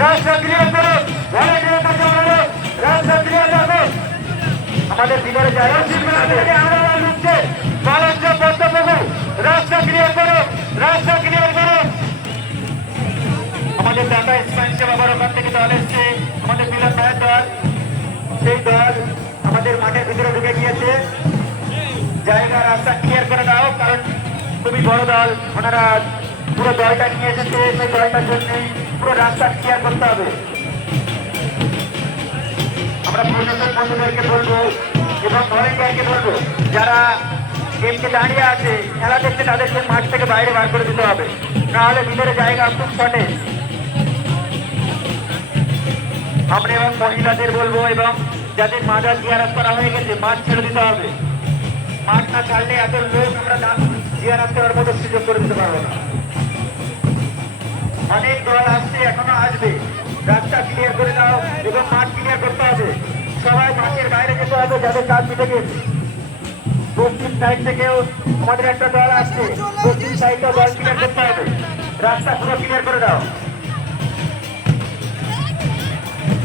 রাস্তা ক্লিয়ার করো, রাস্তা ক্লিয়ার রাখো। আমাদের ভিতরে জায়গা আমরা লুটছে বাণিজ্য বদ্ধপ্রভু, রাস্তা ক্লিয়ার করো, রাস্তা ক্লিয়ার করো। আমাদের ঢাকা ইসমাইল সেবা বড় ওখান থেকে দল এসছে, আমাদের মিলন ভাইয়ের দল, সেই দল আমাদের মাঠের ভিতরে ঢুকে গিয়েছে। জায়গা রাস্তা ক্লিয়ার করে দাও, কারণ খুবই বড় দল, ওনারা পুরো দলটা নিয়ে এসেছে, সেই দলটার জন্যই পুরো রাস্তা ক্লিয়ার করতে হবে। আমরা প্রশাসন বন্ধুদেরকে বলবো এবং ভলেন্টিয়ারকে বলবো, যারা গেমকে দাঁড়িয়ে আছে খেলা দেখছে তাদেরকে মাঠ থেকে বাইরে বার করে দিতে হবে, নাহলে ভিতরে জায়গা খুব শর্টেজ। আমরা এবং মহিলাদের বলবো এবং যাদের মাজার জিয়ারত করা হয়ে গেছে মাঠ ছেড়ে দিতে হবে। মাঠ না ছাড়লে এত লোক আমরা জিয়ারত করার মতো সুযোগ করে দিতে পারবো না। অনেক দল আসছে, এখনো আসবে, রাস্তা ক্লিয়ার করে দাও এবং মাঠ ক্লিয়ার করতে হবে। সবাই মাঠের বাইরে যেতে হবে যাদের কাজ মিটে গেছে। পশ্চিম সাইড থেকেও আমাদের একটা দল আসছে, পশ্চিম সাইডটা দল ক্লিয়ার করতে হবে, রাস্তা পুরো ক্লিয়ার করে দাও।